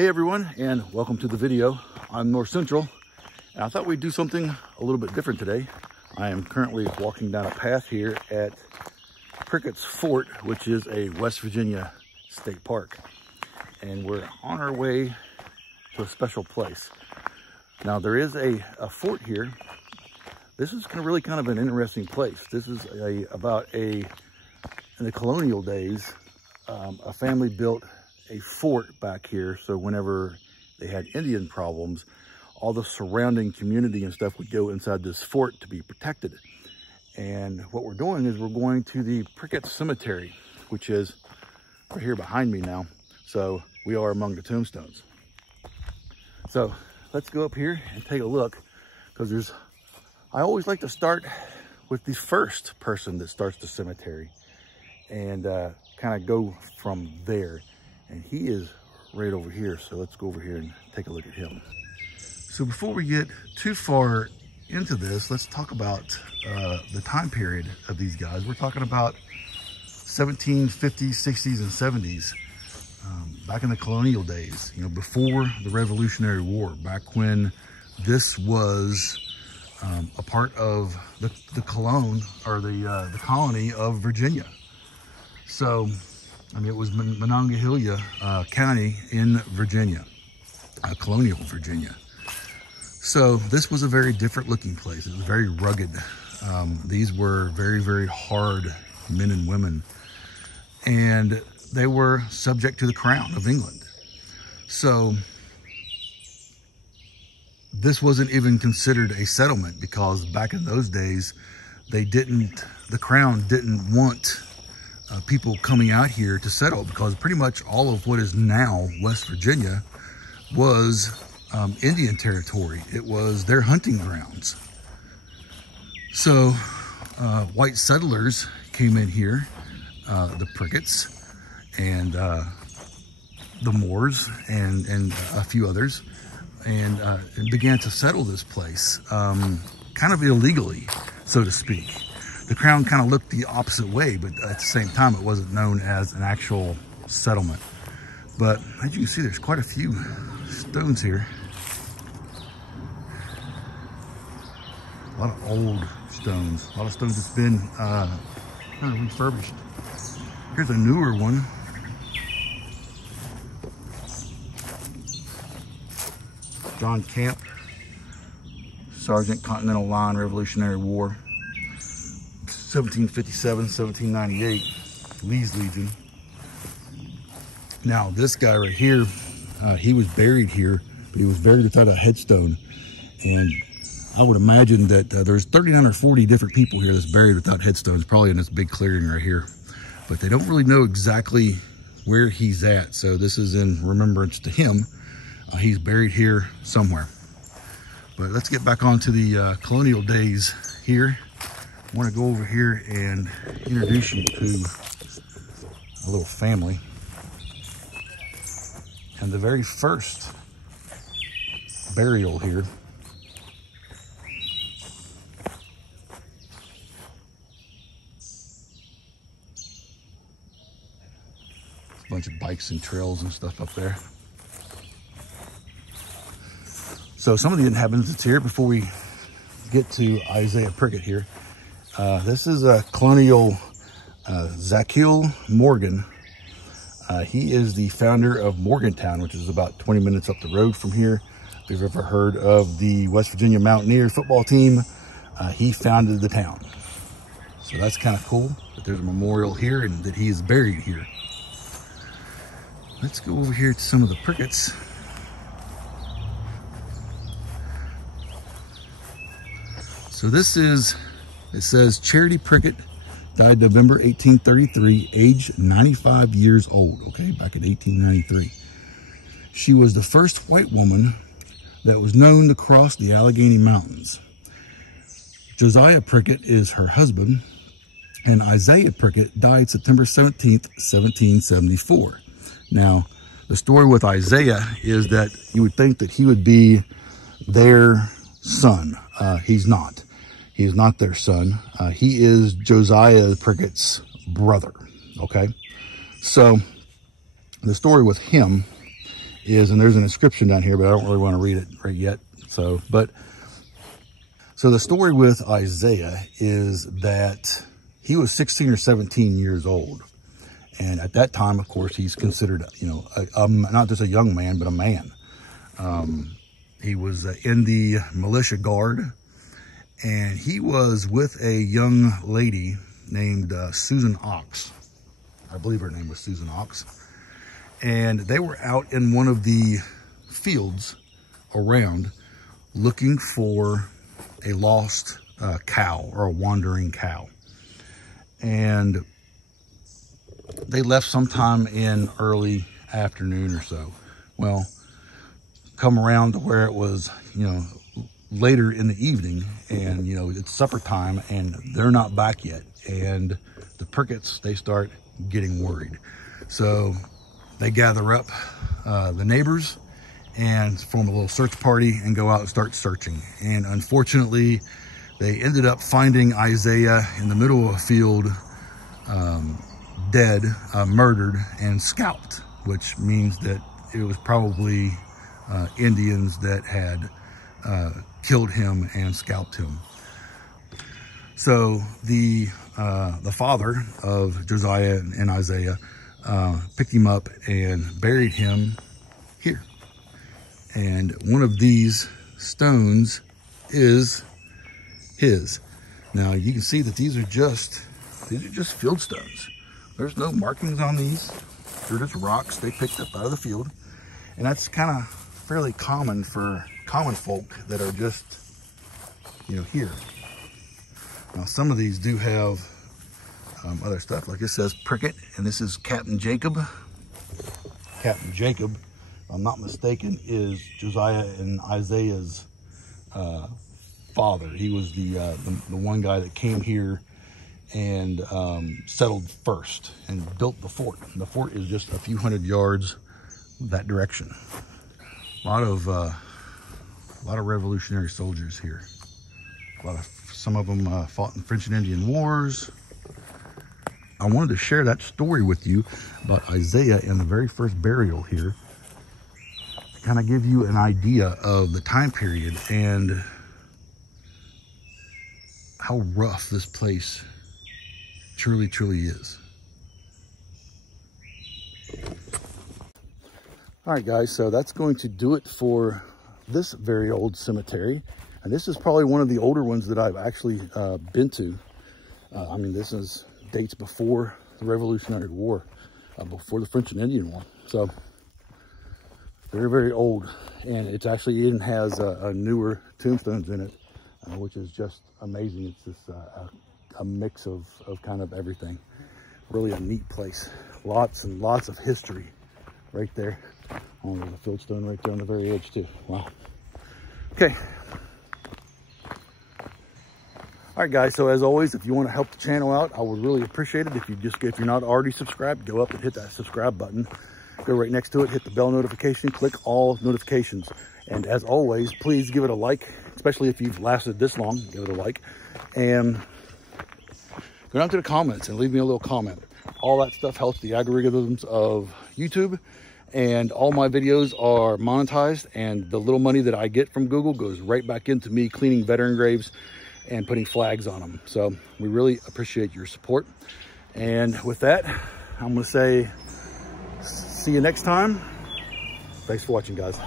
Hey everyone, and welcome to the video. I'm North Central, and I thought we'd do something a little bit different today. I am currently walking down a path here at Prickets Fort, which is a West Virginia state park. And we're on our way to a special place. Now there is a fort here. This is really kind of an interesting place. This is in the colonial days, a family built a fort back here, so whenever they had Indian problems, all the surrounding community and stuff would go inside this fort to be protected. And what we're doing is we're going to the Prickets Cemetery, which is right here behind me now. So we are among the tombstones. So let's go up here and take a look, because I always like to start with the first person that starts the cemetery and kind of go from there. And he is right over here. So let's go over here and take a look at him. So before we get too far into this, let's talk about the time period of these guys. We're talking about 1750s, 60s, and 70s, back in the colonial days, you know, before the Revolutionary War, back when this was a part of the colony of Virginia. So I mean, it was Monongahela County in Virginia, colonial Virginia. So this was a very different looking place. It was very rugged. These were very, very hard men and women. And they were subject to the crown of England. So this wasn't even considered a settlement, because back in those days, the crown didn't want people coming out here to settle, because pretty much all of what is now West Virginia was Indian territory. It was their hunting grounds. So white settlers came in here, the Pricketts and the Moors and a few others, and began to settle this place kind of illegally, so to speak. The crown kind of looked the opposite way, but at the same time, it wasn't known as an actual settlement. But as you can see, there's quite a few stones here. A lot of old stones. A lot of stones that's been kind of refurbished. Here's a newer one. John Camp, Sergeant, Continental Line, Revolutionary War. 1757, 1798, Lee's Legion. Now this guy right here, he was buried here, but he was buried without a headstone. And I would imagine that there's 39 or 40 different people here that's buried without headstones, probably in this big clearing right here. But they don't really know exactly where he's at. So this is in remembrance to him. He's buried here somewhere. But let's get back onto the colonial days here. I want to go over here and introduce you to a little family. And the very first burial here a bunch of bikes and trails and stuff up there. So some of the inhabitants that's here, before we get to Isiah Prickett here, this is a colonial Zachiel Morgan. He is the founder of Morgantown, which is about 20 minutes up the road from here. If you've ever heard of the West Virginia Mountaineers football team, he founded the town. So that's kind of cool that there's a memorial here and that he is buried here. Let's go over here to some of the Pricketts. So this is, it says Charity Prickett died November 1833, age 95 years old, okay, back in 1893. She was the first white woman that was known to cross the Allegheny Mountains. Josiah Prickett is her husband, and Isiah Prickett died September 17th, 1774. Now, the story with Isiah is that you would think that he would be their son. He's not. He is not their son. He is Josiah Prickett's brother, okay? So the story with him is, and there's an inscription down here, but I don't really want to read it right yet. So the story with Isiah is that he was 16 or 17 years old. And at that time, of course, he's considered, not just a young man, but a man. He was in the militia guard, and he was with a young lady named Susan Ox. I believe her name was Susan Ox. And they were out in one of the fields around looking for a lost cow or a wandering cow. And they left sometime in early afternoon or so. Well, come around to where it was, later in the evening, and, it's supper time, and they're not back yet. And the Pricketts, they start getting worried. So they gather up the neighbors and form a little search party and go out and start searching. And unfortunately, they ended up finding Isiah in the middle of a field, dead, murdered, and scalped, which means that it was probably Indians that had killed him and scalped him. So the father of Josiah and Isiah picked him up and buried him here. And one of these stones is his. Now you can see that these are just field stones. There's no markings on these. They're just rocks they picked up out of the field. And that's kind of fairly common for common folk that are just, here. Now some of these do have other stuff, like it says Prickett, and this is Captain Jacob. Captain Jacob, if I'm not mistaken, is Josiah and Isaiah's father. He was the one guy that came here and settled first and built the fort. And the fort is just a few hundred yards that direction. A lot of Revolutionary soldiers here. Some of them fought in French and Indian Wars. I wanted to share that story with you about Isiah and the very first burial here, to kind of give you an idea of the time period and how rough this place truly is. All right, guys, so that's going to do it for this very old cemetery. And this is probably one of the older ones that I've actually been to. I mean, this dates before the Revolutionary War, before the French and Indian War. So very old. And it's actually even has a newer tombstones in it, which is just amazing. It's just a mix of kind of everything. Really a neat place. Lots and lots of history right there. Oh, there's a fieldstone right there on the very edge too. Wow. Okay. All right, guys. So as always, if you want to help the channel out, I would really appreciate it. If you're not already subscribed, go up and hit that subscribe button. Go right next to it, hit the bell notification, click all notifications. And as always, please give it a like, especially if you've lasted this long, give it a like. And go down to the comments and leave me a little comment. All that stuff helps the algorithms of YouTube. And all my videos are monetized, and the little money that I get from Google goes right back into me cleaning veteran graves and putting flags on them. So we really appreciate your support. And with that, I'm going to say, see you next time. Thanks for watching, guys.